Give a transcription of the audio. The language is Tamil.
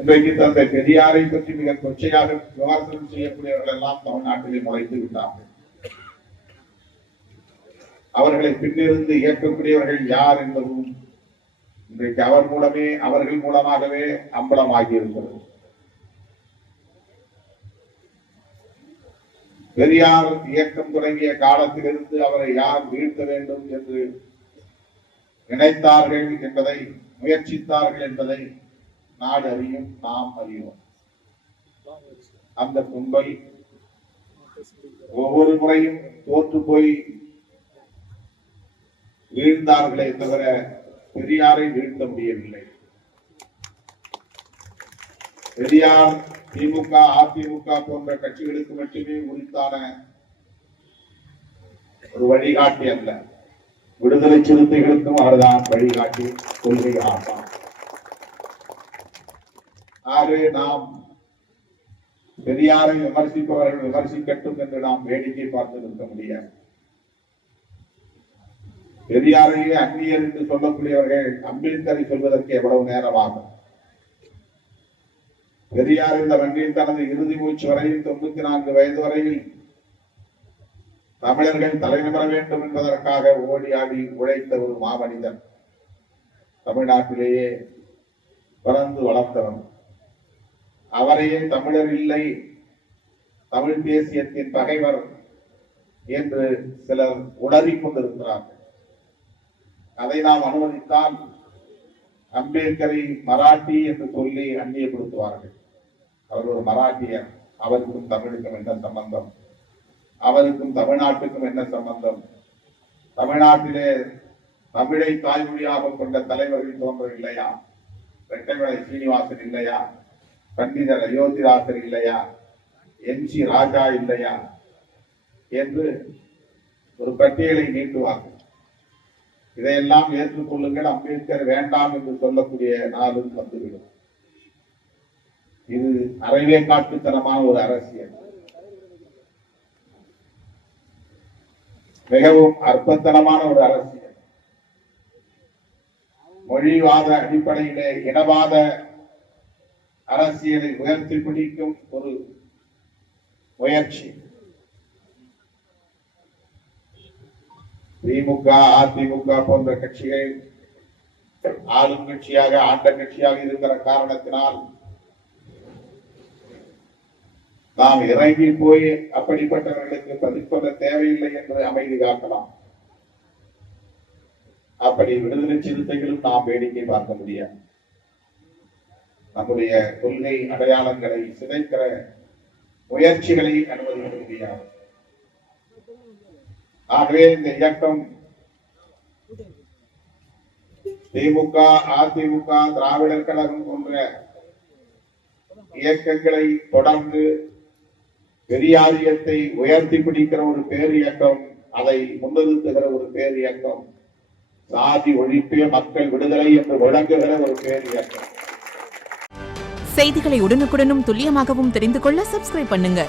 இன்றைக்கு தந்தை பெரியாரை பற்றி மிக கொச்சையாக விமர்சனம் செய்யக்கூடியவர்கள் எல்லாம் தமிழ்நாட்டிலே நுழைத்து விட்டார்கள். அவர்களை பின்னிருந்து இயக்கக்கூடியவர்கள் யார் என்பதும் இன்றைக்கு அவர்கள் மூலமாகவே அம்பலமாகி இருக்கிறது. பெரியார் இயக்கம் தொடங்கிய காலத்திலிருந்து அவரை யார் வீழ்த்த வேண்டும் என்று நினைத்தார்கள் என்பதை, முயற்சித்தார்கள் என்பதை நாடு அறியும், நாம் அறிவோம். அந்த கும்பல் ஒவ்வொரு முறையும் தோற்று போய் வீழ்ந்தார்களே தவிர பெரியாரை வீழ்த்த முடியவில்லை. பெரியார் திமுக, அதிமுக போன்ற கட்சிகளுக்கு மட்டுமே உரித்தான ஒரு வழிகாட்டி அல்ல, விடுதலை சிறுத்தைகளுக்கும் அவர்தான் வழிகாட்டி, கொள்கை ஆசான். ஆகவே நாம் பெரியாரை விமர்சிப்பவர்கள் விமர்சிக்கட்டும் என்று நாம் வேடிக்கை பார்த்து நிற்க முடியாது. பெரியாரையே அந்நியர் என்று சொல்லக்கூடியவர்கள் அம்பேத்கரை சொல்வதற்கு எவ்வளவு நேரமாகும்? பெரியார் இந்த வண்டியில் தனது இறுதி மூச்சு வரையில் 94 வயது வரையில் தமிழர்கள் தலைநிமிர வேண்டும் என்பதற்காக ஓடி ஆடி உழைத்த ஒரு மாமனிதன், தமிழ்நாட்டிலேயே பிறந்து வளர்த்தவன். அவரையே தமிழர் இல்லை, தமிழ் தேசியத்தின் பகைவர் என்று சிலர் உளறிக் கொண்டிருக்கிறார்கள். அதை நாம் அனுமதித்தால் அம்பேத்கரை மராட்டி என்று சொல்லி அந்நியப்படுத்துவார்கள். அவர் ஒரு மராட்டியர், அவருக்கும் தமிழுக்கும் என்ன சம்பந்தம்? அவருக்கும் தமிழ்நாட்டுக்கும் என்ன சம்பந்தம்? தமிழ்நாட்டிலே தமிழை தாய்மொழியாக கொண்ட தலைவர்கள் தோன்றவில்லையா? ரெட்டைமலை சீனிவாசன் இல்லையா? பண்டிதர் அயோத்திதாசர் இல்லையா? என்.சி. ராஜா இல்லையா? என்று ஒரு பட்டியலை நீட்டுவார்கள். இதையெல்லாம் ஏற்றுக்கொள்ளுங்கள், அம்பேத்கர் வேண்டாம் என்று சொல்லக்கூடிய நாளும் வந்துவிடும். இது அறவே காட்டுத்தனமான ஒரு அரசியல், மிகவும் அற்பத்தனமான ஒரு அரசியல். மொழிவாத அடிப்படையிலே இனவாத அரசியலை உயர்த்தி பிடிக்கும் ஒரு முயற்சி. திமுக, அதிமுக போன்ற கட்சிகள் ஆளும் கட்சியாக, ஆண்ட கட்சியாக இருக்கிற காரணத்தினால் நாம் இறங்கி போய் அப்படிப்பட்டவர்களுக்கு பதில் சொல்ல தேவையில்லை என்று அமைதி காக்கலாம். அப்படி விடுதலை சிறுத்தைகளும் நாம் வேடிக்கை பார்க்க முடியாது. நம்முடைய கொள்கை அடையாளங்களை சிதைக்கிற முயற்சிகளை அனுமதிக்க முடியாது. ஆகவே இந்த இயக்கம் திமுக, அதிமுக, திராவிடர் கழகம் போன்ற இயக்கங்களை தொடர்ந்து பெரியாரியத்தை உயர்த்தி பிடிக்கிற ஒரு பேர் இயக்கம், அதை முன்னிறுத்துகிற ஒரு பேர் இயக்கம், சாதி ஒழிப்பே மக்கள் விடுதலை என்று முழங்குகிற ஒரு பேர் இயக்கம். செய்திகளை உடனுக்குடனும் துல்லியமாகவும் தெரிந்து கொள்ள சப்ஸ்கிரைப் பண்ணுங்க.